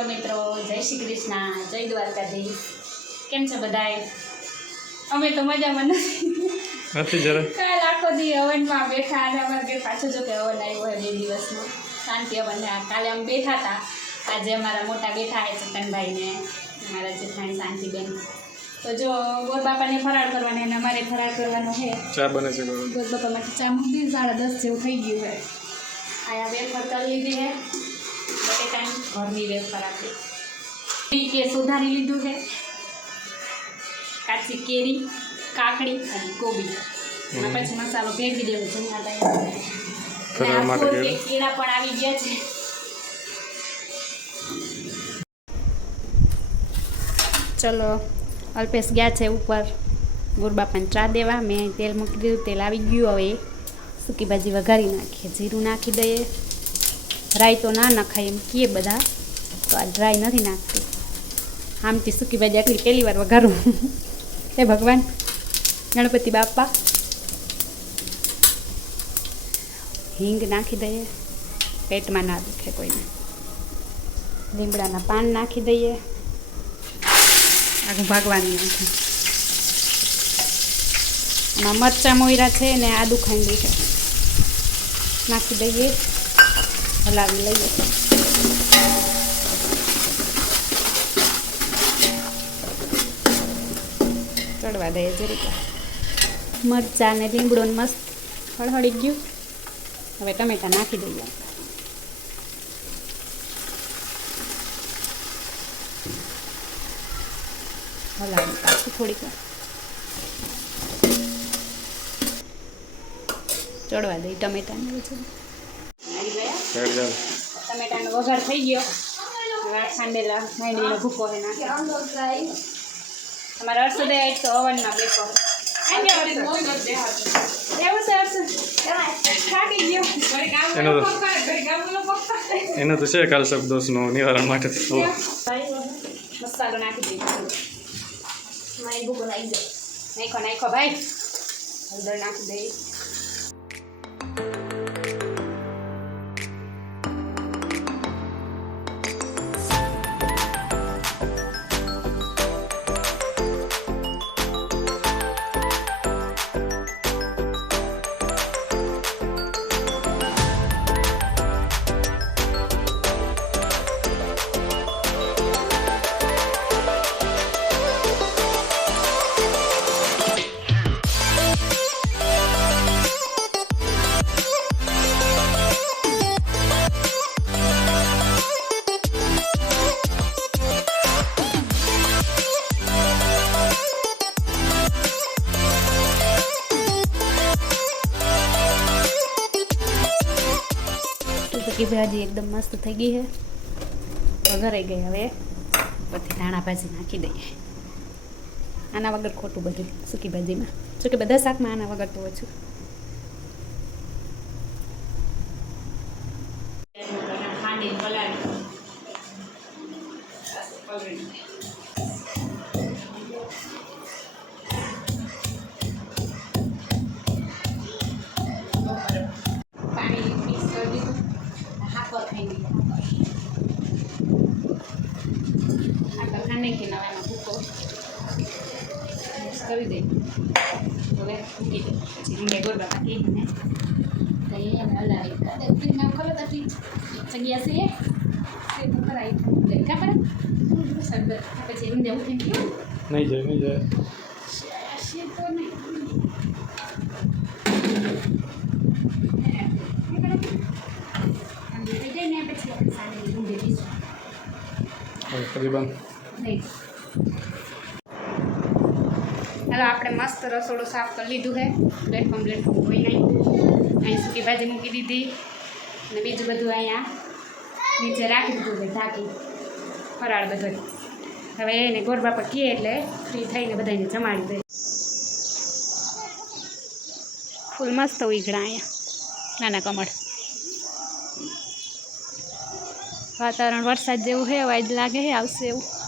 Hello મિત્રો જય શ્રી કૃષ્ણ જય દ્વારકાધીશ. કેમ છો બધાએ અમે તો મજામાં નથી. કાલ આખો દી હવનમાં બેઠા અને અમારે ઘેર પાછો જો કે હવન આવ્યો હોય બે દિવસનો. શાંતિ હવન કાલે અમે બેઠા હતા. આજે અમારા મોટા બેઠા છે ચેતનભાઈ ને અમારા જેઠાણી શાંતિબેન. તો જો ગોર બાપાને ફરાળ કરવાની અને અમારે ફરાળ કરવાનો છે. ચા બને છે. ગોર. બાપા માટે ચા મૂકી સાડા દસ જેવું થઈ ગયું છે. આયા વેફર કરી લીધી છે. બટેટાની ઘરની વેફર આપી કે સુધારી લીધું છે કાચી કેરી કાકડી અને કોબી અને પછી મસાલો ભેગી દેવો જમવા ટાઈમે કેળા. પણ આવી ગયા છે ચલો અલ્પેશ ગયા છે ઉપર ગુરબાપાને ચા દેવા મેં તેલ મૂકી દીધું તેલ આવી ગયું. હવે સૂકી ભાજી વઘારી નાખીએ જીરું નાખી દઈએ. રાઈ તો ના નખાય એમ કીએ બધા, તો આ ડ્રાય નથી નાખતી. આમથી સૂકી ભાજી આટલી પહેલી વાર વઘારું. હે ભગવાન, ગણપતિ બાપા. હિંગ નાખી દઈએ, પેટમાં ના દુખે કોઈને. લીમડાના પાન નાખી દઈએ. આગું ભાગવાની નાખી આમાં મરચાં મોયરા છે ને આદુ ખાંડી છે નાખી દઈએ. હલાવી લઈએ ચડવા દઈએ જરીક મરચાં ને લીમડો મસ્ત હળહળી ગયું. હવે ટમેટા નાખી દઈએ. હલાવી પાછું થોડીક ચડવા દઈ ટમેટાને. પછી ટમેટાનો વઘાર થઈ ગયો. ખાંડેલા માંડવીનો ભૂકો હે નાખ્યો તમારે અડસો દે તો છે અડસો એનો તો છે કાલ શબ્દોષનું નિવારણ માટે તો. મસાલો નાખી જાય નાખો નાખો ભાઈ. હળદર નાખી દઈ. સૂકી ભાજી એકદમ મસ્ત થઈ ગઈ છે. વઘરાઈ ગઈ હવે. પછી ધાણા ભાજી નાખી દઈએ. આના વગર ખોટું બધું. સૂકી ભાજીમાં. જો કે બધા શાકમાં આના વગર તો ઓછું. બાકી એમ હલાવી ફ્રીજમાં ખોલો તો ફ્રીજ જગ્યા છે? તે તો કરાવી દે કા પર સરબત પછી રીંગે ઉઠીને પીવું નહીં જાય નહીં જાય. છે તો નહીં. થઈ જાય પછી આપણે સાંજે ઊંઘી લઈશું હવે કરી બંધ. નહીં. ચાલો આપણે મસ્ત રસોડું સાફ કરી લીધું છે. પ્લેટફોર્મ પ્લેટફોર્મ કોઈ નહીં. અહીં સૂકી ભાજી મૂકી દીધી. અને બીજું બધું અહીંયા નીચે રાખી દીધું છે, ઢાંકી. ફરાળ બધું. હવે એને ગોરબા પર કીએ એટલે ફ્રી થઈને બધાને જમાડી દે. ફૂલ મસ્ત ઉઘડા અહીંયા. નાના કમળ. વાતાવરણ વરસાદ જેવું છે આજ લાગે છે, આવશે એવું.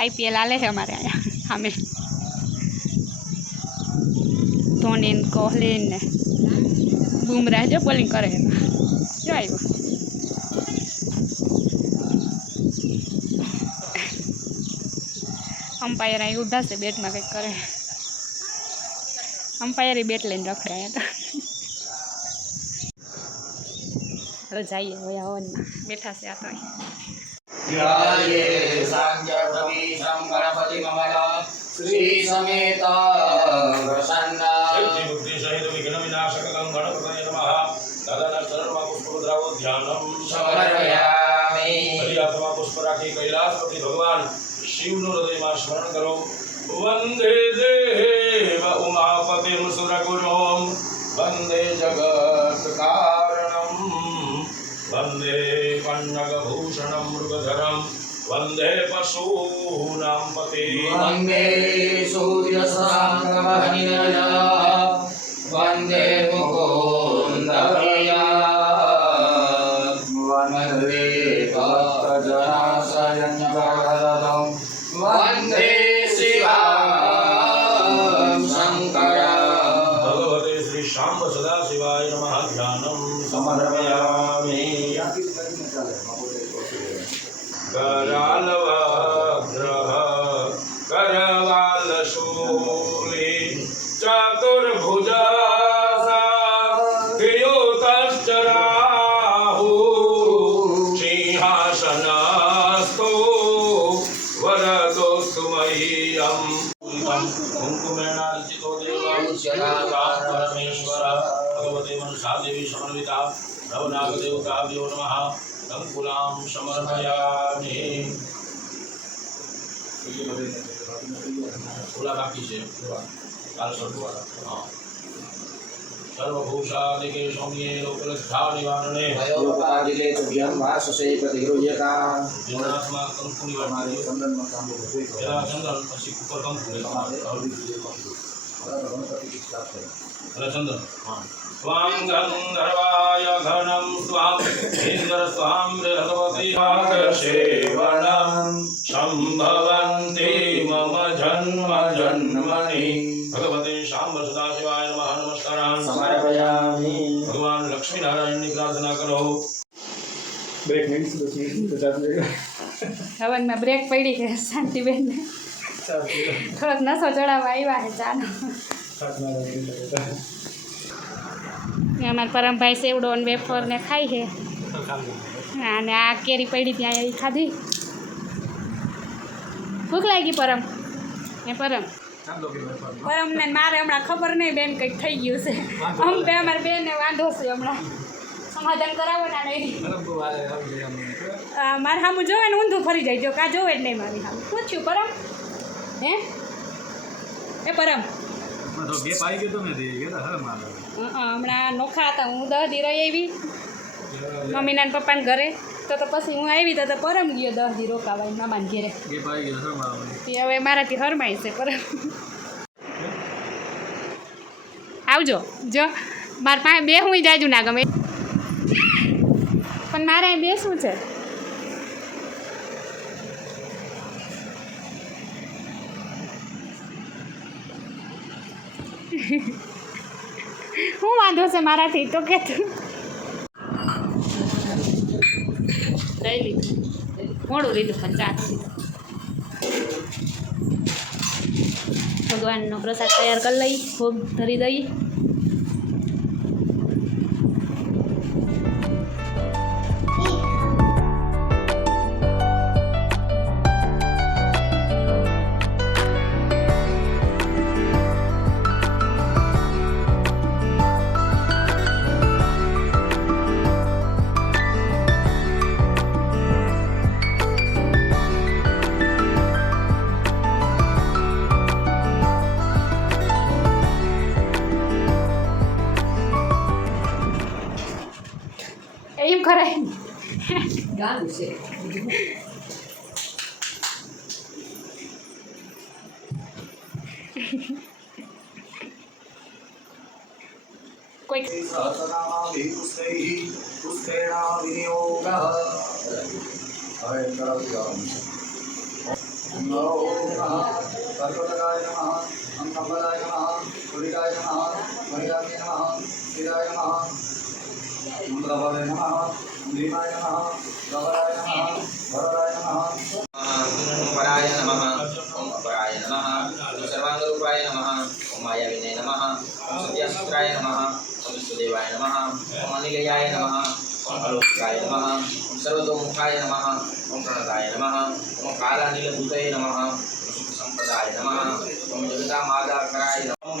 આઈપીએલ આલે છે અમારે અહીંયા સામે ધોની ને કોહલી ને બુમરાહ જો બોલિંગ કરે એમાં જો આવ્યો અમ્પાયર અહીં ઉધા છે બેટમાં કંઈક કરે અમ્પાયર બેટ લઈને રખડાયા હતા હવે જઈએ હવે આવવાના બેઠા છે આ તો गणपतं गणपतिमला श्रीसमेता प्रसन्ना विघ्नविनाशकं गणपतये नमः तदनन्तरमपुष्पद्रवोध्यानं समर्पयामि हरियात्मपुष्पराखि कैलासपति भगवान् शिवनो हृदयमा स्मरण करो वन्दे देव उमापतिं सुरगुरों वन्दे जगत् सूनां पते वन्दे करवालशूली चतुर्भुजा क्रियोतश्च राहु सिंहासनस्थो वरदोस्तु मह्यम् कुङ्कुमेणार्चितो देवा परमेश्वर भगवते मनसादेवी समन्विता नवनागदेवताभ्यो नमः अंकुलां समर्पयामि फुला बाकी છે કાલ સર્વવાળા હા સર્વભૂષાદિકે સૌમ્યે લોકલક્ષા નિવારણે વયોપાદિલે તુભ્યં વાસસે પ્રતિગૃહ્યતા જીવનાત્મા કંકુ નિવારણે પેલા ચંદન પછી ઉપર કંકુ એટલે ચંદન હા swarm ગંધર્વાય ઘનમ swarm Indra swarm Brihaspati સેવનમ સંભવન્તિ મમ જન્મ જન્મનિ ભગવતે શાંબ સદાશિવાય નમઃ નમસ્કારાન સમર્પયામિ ભગવાન લક્ષ્મીનારાયણની પ્રાર્થના કરો બ્રેક મિનિટ દસ મિનિટ હવનમાં બ્રેક પડી છે શાંતિબેનને થોડોક નસો ચડાવવા આવ્યા છે ચાનો અમારા પરમભાઈ સેવડો અને વેફર ને ખાઈ છે. અને આ કેરી પડી ત્યાં એ ખાધી. ભૂખ લાગી પરમ. એ પરમ. પરમ ને મારે હમણાં ખબર નહીં બેન કંઈક થઈ ગયું છે. આમ બે અમારે બેન ને વાંધો છે હમણાં. સમાધાન કરાવો ના નહીં મારે સામું જોવે ને ઊંધું ફરી જાય. જો કા જોવે જ નહીં મારી સામું પૂછ્યું પરમ? હે? એ પરમ. હમણાં નોખા હતા હું દહ દી રહી આવી. મમ્મીના ને પપ્પાને ઘરે. તો તો પછી હું આવી તો તો પરમ ગયો દસ દી રોકાવાય મામાને ઘેરે. તે હવે મારાથી હરમાય છે પરમ. આવજો જો. મારા પાસે બે હું જાજુ ના ગમે. પણ મારે બે બેસવું છે. શું વાંધો છે મારાથી, તો કે તું. મોડું લીધું પણ ચાલશે ભગવાનનો પ્રસાદ તૈયાર કરી લઈ, ભોગ ધરી દઈ. कोई कर्कटकाय नमः अन्नपदाय नमः कुलिकाय नमः महिलाय नमः क्रीडाय नमः मन्द्रवाय नमः उपराय नमः ओम अपराय नमः ओम सर्वांगरूपाय नमः ओम माया विनय नमः ओम सत्यासूत्राय नमः ओम विश्वदेवाय नमः ओम अनिलयाय नमः ओम अलौकिकाय नमः ओम सर्वतोमुखाय नमः ओम प्रणताय नमः ओम कालानिलभूतये नमः ओम सुखसंपदाय नमः ओम जगता माता कराय नमः